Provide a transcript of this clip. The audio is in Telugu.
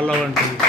ఫాలో మదినించెను